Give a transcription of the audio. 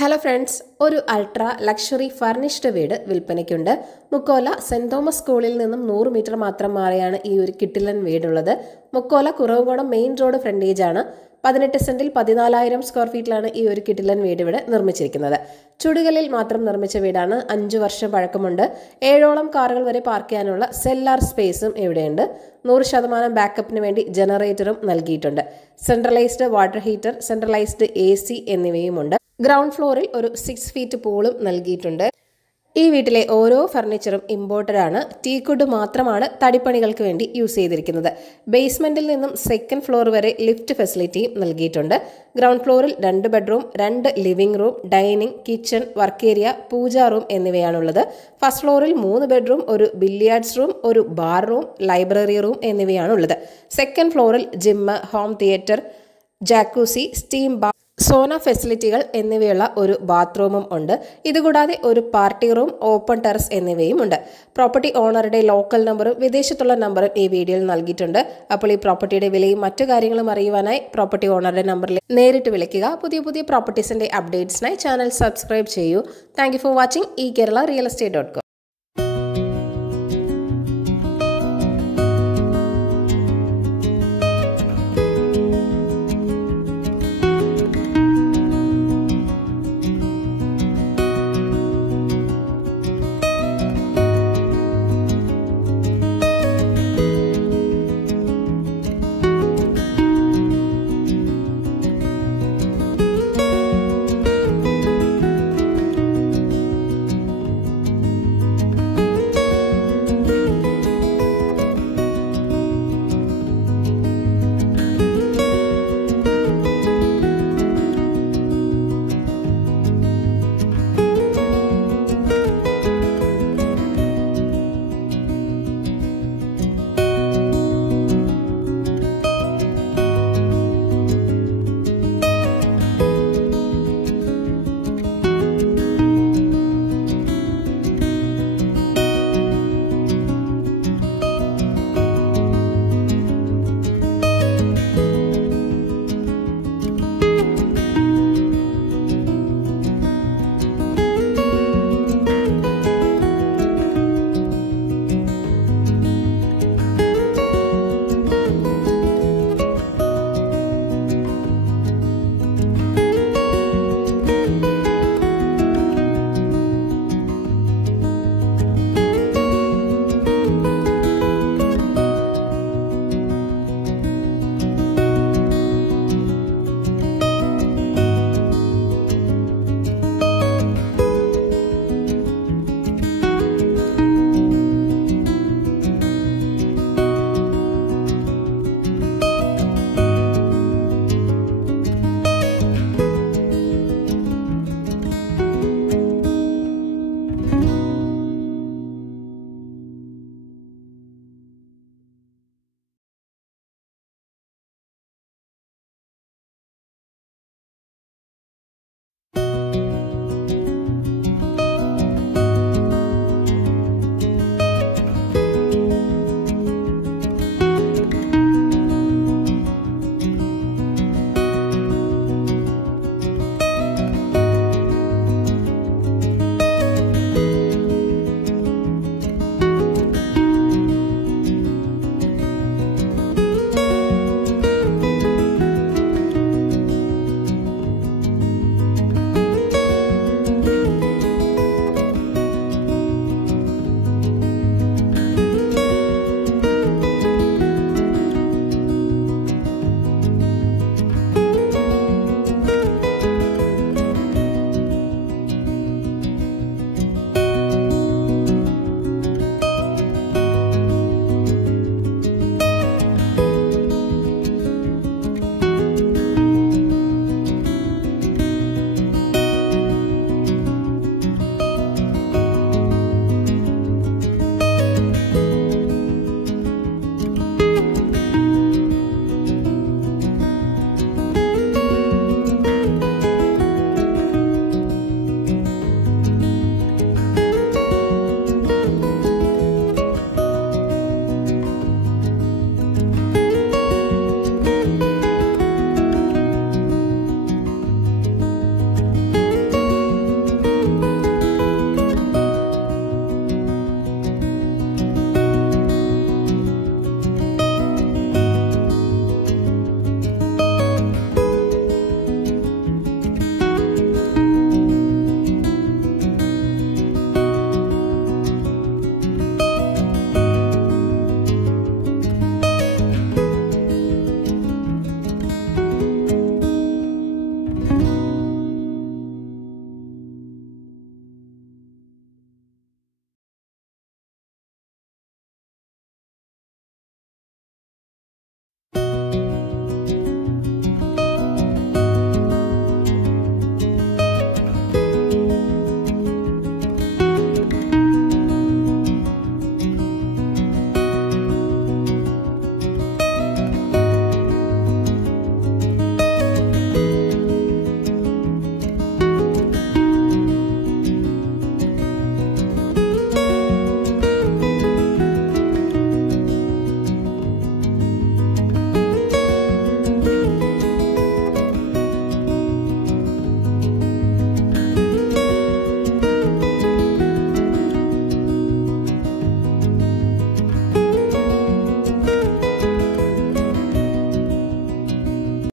Hello friends, ഒരു ultra luxury furnished വീട് വിൽപ്പനയ്ക്കുണ്ട്. Mukkola saint Thomas സ്കൂളിൽ നിന്നും 100 മീറ്റർ മാത്രം മാറിയാണ് ഈ ഒരു കിട്ടിലൻ വീടുള്ളത്. മുക്കോല കുറവുകോണം മെയിൻ റോഡ് ഫ്രണ്ടേജ് ആണ്. 18 സെന്റിൽ 14,000 സ്ക്വയർ ഫീറ്റിലാണ് ഈ ഒരു കിട്ടിലൻ വീട് ഇവിടെ നിർമ്മിച്ചിരിക്കുന്നത്. ചുടുകല്ലിൽ മാത്രം നിർമ്മിച്ച വീടാണ്. 5 വർഷം പഴക്കമുണ്ട്. 7ഓളം കാറുകൾ വരെ പാർക്ക് ചെയ്യാനുള്ള സെല്ലാർ സ്പേസും ഇവിടെയുണ്ട്. 100% ബാക്കപ്പിന് വേണ്ടി ജനറേറ്ററും നൽകിയിട്ടുണ്ട്. Centralised water heater, centralised AC എന്നിവയുമുണ്ട്. ഗ്രൗണ്ട് ഫ്ലോറിൽ ഒരു 6 ഫീറ്റ് പൂളും നൽകിയിട്ടുണ്ട്. ഈ വീട്ടിലെ ഓരോ ഫർണിച്ചറും ഇമ്പോർട്ടഡ് ആണ്. ടീക്കുഡ് മാത്രമാണ് തടിപ്പണികൾക്ക് വേണ്ടി യൂസ് ചെയ്തിരിക്കുന്നത്. ബേസ്മെന്റിൽ നിന്നും സെക്കൻഡ് ഫ്ലോർ വരെ ലിഫ്റ്റ് ഫെസിലിറ്റിയും നൽകിയിട്ടുണ്ട്. ഗ്രൗണ്ട് ഫ്ലോറിൽ 2 bedroom, 2 living room, dining, kitchen, work area, pooja room എന്നിവയാണുള്ളത്. ഫസ്റ്റ് ഫ്ലോറിൽ 3 ബെഡ്റൂം, ഒരു ബില്ലിയാർഡ്സ് റൂം, ഒരു ബാർ റൂം, ലൈബ്രറി റൂം എന്നിവയാണുള്ളത്. സെക്കൻഡ് ഫ്ലോറിൽ gym, home theatre, jacuzzi, steam bar, sauna ഫെസിലിറ്റികൾ എന്നിവയുള്ള ഒരു ബാത്റൂമും ഉണ്ട്. ഇതുകൂടാതെ ഒരു പാർട്ടി റൂം, ഓപ്പൺ ടെറസ് എന്നിവയും ഉണ്ട്. പ്രോപ്പർട്ടി ഓണറുടെ ലോക്കൽ നമ്പറും വിദേശത്തുള്ള നമ്പറും ഈ വീഡിയോയിൽ നൽകിയിട്ടുണ്ട്. അപ്പോൾ ഈ പ്രോപ്പർട്ടിയുടെ വിലയും മറ്റു കാര്യങ്ങളും അറിയുവാനായി പ്രോപ്പർട്ടി ഓണറുടെ നമ്പറിൽ നേരിട്ട് വിളിക്കുക. പുതിയ പ്രോപ്പർട്ടീസിന്റെ അപ്ഡേറ്റ്സിനായി ചാനൽ സബ്സ്ക്രൈബ് ചെയ്യൂ. Thank you for watching. eKerala Real Estate.com.